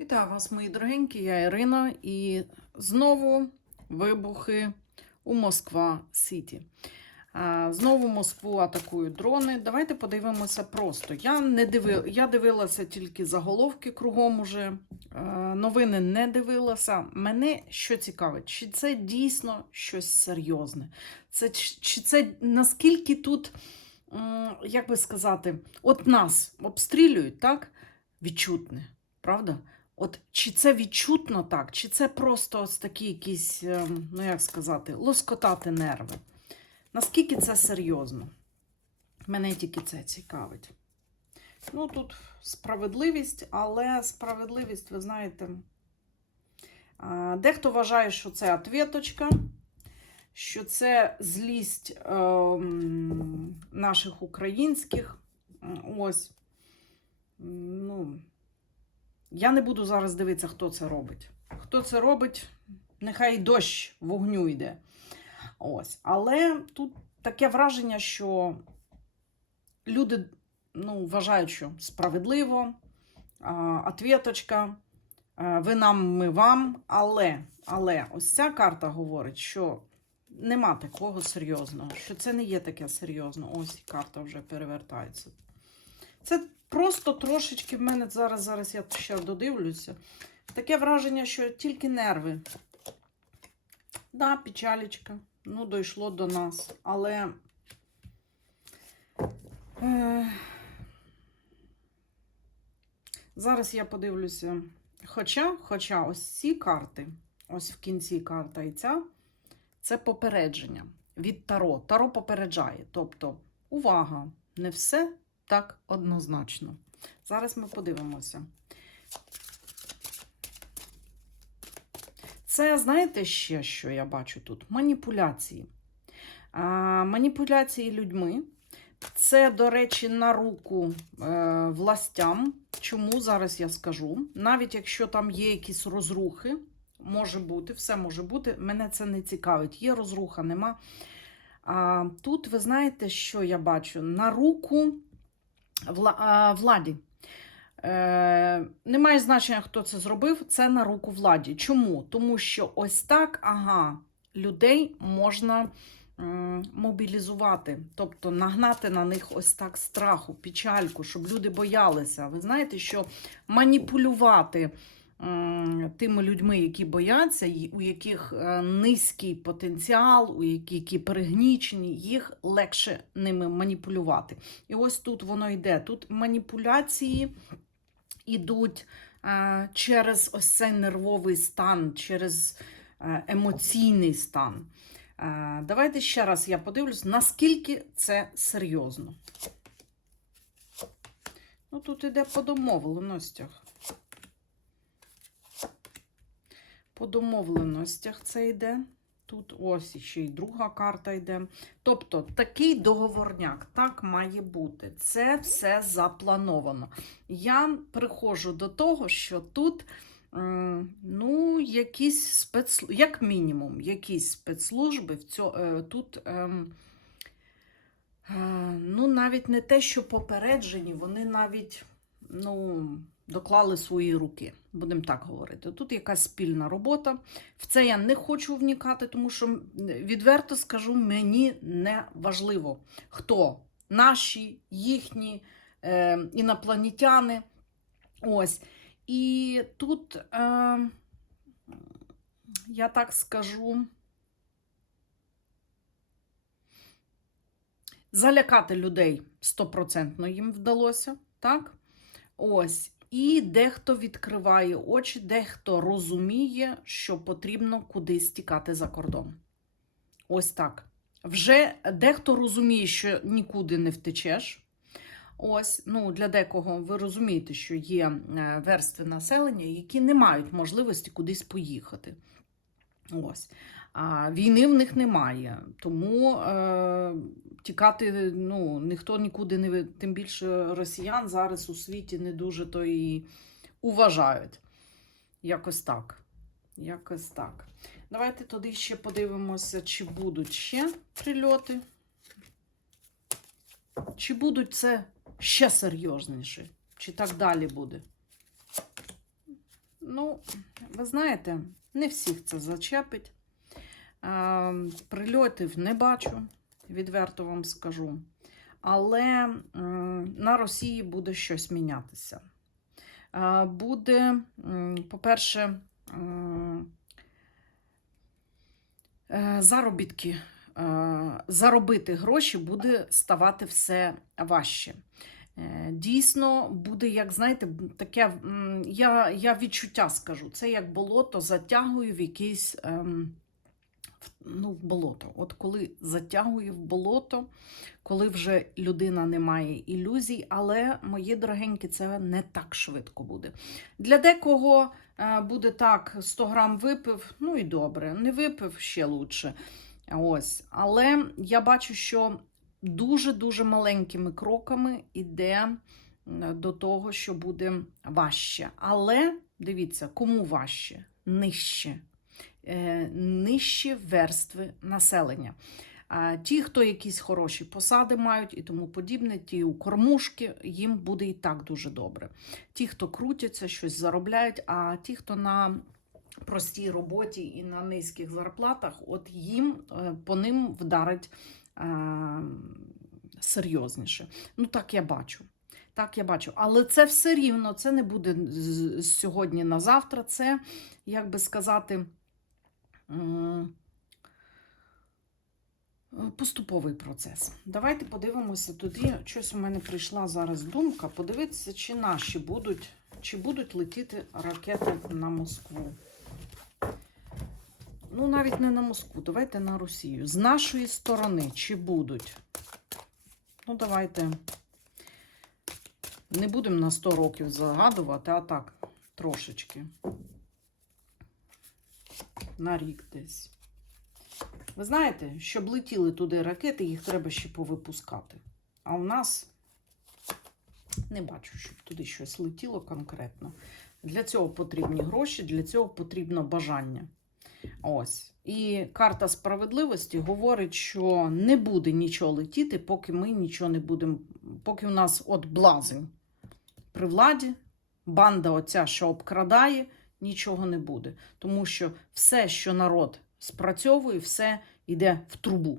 Вітаю вас, мої дорогенькі, я Ірина, і знову вибухи у Москва Сіті. Знову Москву атакують дрони. Давайте подивимося просто. Я не диви... я дивилася тільки заголовки кругом уже. е, Новини не дивилася. Мене що цікавить, чи це дійсно щось серйозне? Це, чи це наскільки тут, як би сказати, от нас обстрілюють, так? Відчутне, правда? От чи це відчутно так, чи це просто ось такі якісь, ем, ну як сказати, лоскотати нерви? Наскільки це серйозно? Мене тільки це цікавить. Ну, тут справедливість, але справедливість, ви знаєте, дехто вважає, що це ответочка, що це злість ем, наших українських. Ось. Ну, я не буду зараз дивитися, хто це робить. Хто це робить, нехай дощ вогню йде. Ось. Але тут таке враження, що люди ну, вважають, що справедливо, а, ответочка, ви нам, ми вам. Але, але ось ця карта говорить, що нема такого серйозного, що це не є таке серйозно. Ось карта вже перевертається. Це просто трошечки в мене зараз, зараз я ще додивлюся. Таке враження, що тільки нерви. Да, печалечка. Ну, дійшло до нас. Але. Е... Зараз я подивлюся. Хоча, хоча ось ці карти, ось в кінці карта і ця, це попередження від Таро. Таро попереджає. Тобто, увага, не все так однозначно. Зараз ми подивимося. Це, знаєте, ще що я бачу тут? Маніпуляції. А, маніпуляції людьми. Це, до речі, на руку е, властям. Чому зараз я скажу? Навіть якщо там є якісь розрухи, може бути, все може бути. Мене це не цікавить. Є розруха, нема. А, тут ви знаєте, що я бачу? На руку владі. Е, немає значення, хто це зробив, це на руку владі. Чому? Тому що ось так, ага, людей можна е, мобілізувати, тобто нагнати на них ось так страху, печальку, щоб люди боялися. Ви знаєте, що маніпулювати тими людьми, які бояться, у яких е, низький потенціал, у які, перегнічені, їх легше ними маніпулювати. І ось тут воно йде. Тут маніпуляції ідуть е, через ось цей нервовий стан, через е, емоційний стан. Давайте ще раз я подивлюсь, наскільки це серйозно. Ну, тут іде по домовленостях. По домовленостях це йде. Тут ось ще й друга карта йде. Тобто такий договорняк так має бути. Це все заплановано. Я приходжу до того, що тут, ну, якісь спец... як мінімум, якісь спецслужби в цьо... е, тут. ем, е, Ну, навіть не те, що попереджені, вони навіть ну, доклали свої руки, будемо так говорити. Тут якась спільна робота. В це я не хочу вникати, тому що відверто скажу, мені не важливо, хто наші, їхні е, інопланетяни. Ось. І тут, е, я так скажу, залякати людей стопроцентно їм вдалося, так? Ось. І дехто відкриває очі, дехто розуміє, що потрібно кудись тікати за кордон. Ось так. Вже дехто розуміє, що нікуди не втечеш. Ось, ну, для декого ви розумієте, що є е, верстви населення, які не мають можливості кудись поїхати. Ось. Війни в них немає. Тому е, тікати ну, ніхто нікуди не тим більше росіян зараз у світі не дуже то і уважають. Якось так. Якось так. Давайте тоді ще подивимося, чи будуть ще прильоти. Чи будуть це ще серйозніше? Чи так далі буде? Ну, ви знаєте, не всіх це зачепить. Е, Прильотів не бачу, відверто вам скажу. Але на Росії буде щось мінятися. Е, Буде, по-перше, е, заробітки. Заробити гроші буде ставати все важче. Дійсно, буде, як знаєте, таке, я, я відчуття скажу, це як болото затягує в якийсь ем, ну, в болото. От коли затягує в болото, коли вже людина не має ілюзій, але, мої дорогенькі, це не так швидко буде. Для декого е, буде так: 100 грам випив, ну і добре, не випив ще лучше. Ось. Але я бачу, що дуже-дуже маленькими кроками йде до того, що буде важче. Але дивіться, кому важче? Нижче. Е, нижчі верстви населення. Ті, хто якісь хороші посади мають і тому подібне, ті у кормушки, їм буде і так дуже добре. Ті, хто крутяться, щось заробляють, а ті, хто на простій роботі і на низьких зарплатах, от їм е, по ним вдарить е, серйозніше. Ну, так я бачу. Так, я бачу. Але це все рівно, це не буде з сьогодні на завтра. Це, як би сказати, поступовий процес. Давайте подивимося тоді. Щось у мене прийшла зараз думка. Подивитися, чи наші будуть, чи будуть летіти ракети на Москву. Ну, навіть не на Москву, давайте на Росію. З нашої сторони, чи будуть? Ну, давайте. Не будемо на 100 років загадувати, а так, трошечки. На рік десь. Ви знаєте, щоб летіли туди ракети, їх треба ще повипускати. А у нас не бачу, щоб туди щось летіло конкретно. Для цього потрібні гроші, для цього потрібно бажання. Ось. І карта справедливості говорить, що не буде нічого летіти, поки ми нічого не будемо, поки у нас от блазень при владі, банда оця, що обкрадає, нічого не буде. Тому що все, що народ спрацьовує, все йде в трубу.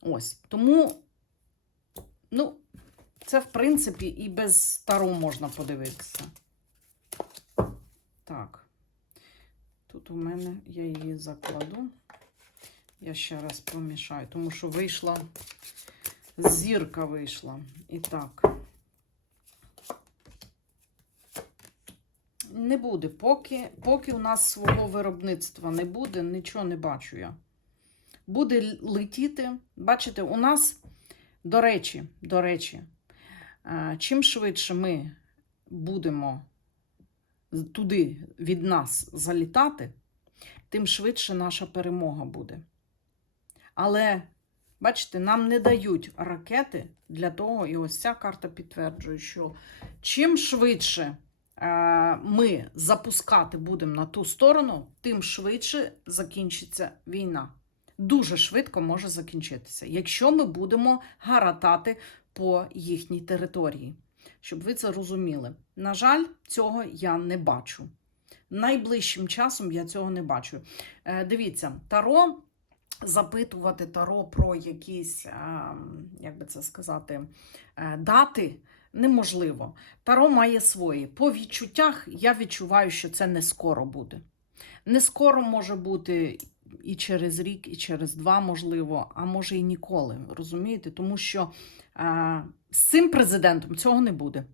Ось. Тому, ну, це, в принципі, і без стару можна подивитися. Так. Тут у мене я її закладу. Я ще раз помішаю, тому що вийшла, зірка вийшла. І так. Не буде, поки, поки у нас свого виробництва не буде, нічого не бачу я. Буде летіти. Бачите, у нас, до речі, до речі, е, чим швидше ми будемо туди від нас залітати, тим швидше наша перемога буде. Але, бачите, нам не дають ракети для того, і ось ця карта підтверджує, що чим швидше ми запускати будемо на ту сторону, тим швидше закінчиться війна. Дуже швидко може закінчитися, якщо ми будемо гаратати по їхній території. Щоб ви це розуміли. На жаль, цього я не бачу. Найближчим часом я цього не бачу. Е, дивіться, Таро, запитувати Таро про якісь, е, як би це сказати, е, дати неможливо. Таро має свої. По відчуттях я відчуваю, що це не скоро буде. Не скоро може бути і через рік, і через два, можливо, а може і ніколи. Розумієте? Тому що е, з цим президентом цього не буде.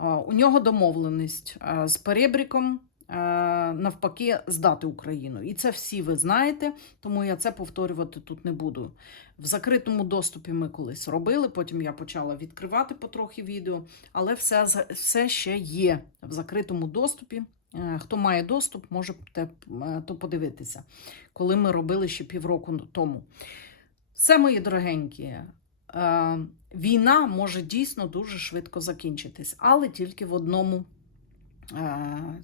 Е, У нього домовленість е, з перебріком навпаки здати Україну. І це всі ви знаєте, тому я це повторювати тут не буду. В закритому доступі ми колись робили, потім я почала відкривати потрохи відео, але все, все ще є в закритому доступі. Е, Хто має доступ, може е, то подивитися, коли ми робили ще півроку тому. Все, мої дорогенькі, е, війна може дійсно дуже швидко закінчитись, але тільки в одному е,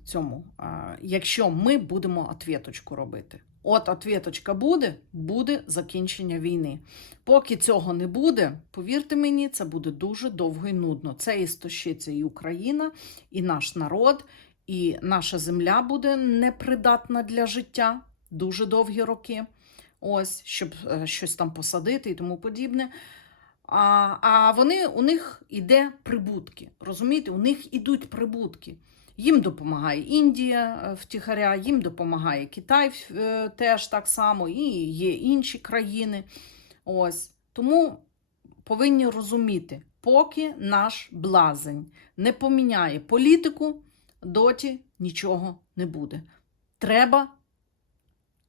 цьому. Е, якщо ми будемо отвіточку робити. От отвіточка буде, буде закінчення війни. Поки цього не буде, повірте мені, це буде дуже довго і нудно. Це і стощиться і Україна, і наш народ, і наша земля буде непридатна для життя дуже довгі роки. Ось, щоб е, щось там посадити і тому подібне. А, а вони, у них іде прибутки. Розумієте, у них ідуть прибутки. Їм допомагає Індія е, втіхаря, їм допомагає Китай е, теж так само, і є інші країни. Ось. Тому повинні розуміти, поки наш блазень не поміняє політику, доті нічого не буде. Треба,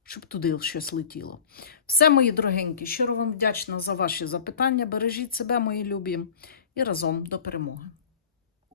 щоб туди щось летіло. Все, мої дорогенькі, щиро вам вдячна за ваші запитання. Бережіть себе, мої любі, і разом до перемоги.